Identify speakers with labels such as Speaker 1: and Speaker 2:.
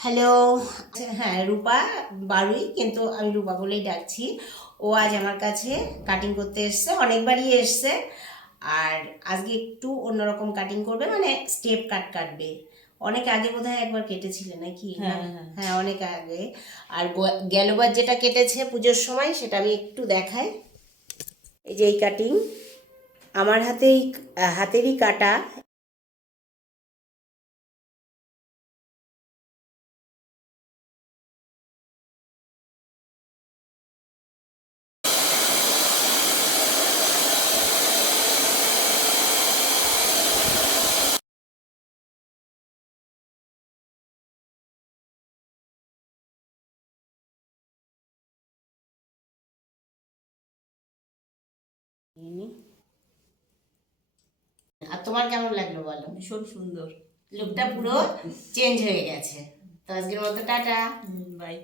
Speaker 1: Hello হ্যাঁ রূপা বারুই কিন্তু আমি রূপা বলেই ডাকছি। ও আজ আমার কাছে কাটিং করতে এসছে অনেকবারই এসছে। আর আজকে একটু অন্যরকম কাটিং করবে মানে স্টেপ কাট কাটবে। অনেক আগে বোধহয় একবার কেটেছিলে নাকি?
Speaker 2: হ্যাঁ, হ্যাঁ।
Speaker 1: হ্যাঁ অনেক আগে। আর গেলবার যেটা কেটেছে পুজোর সময় সেটা আমি একটু দেখাই। এই যে এই কাটিং আমার হাতেই হাতেরই কাটা আর তোমার কেমন লাগল বলো?
Speaker 2: ভীষণ সুন্দর।
Speaker 1: লুকটা পুরো চেঞ্জ হয়ে গেছে। তো আজকের মতো টাটা।
Speaker 2: বাই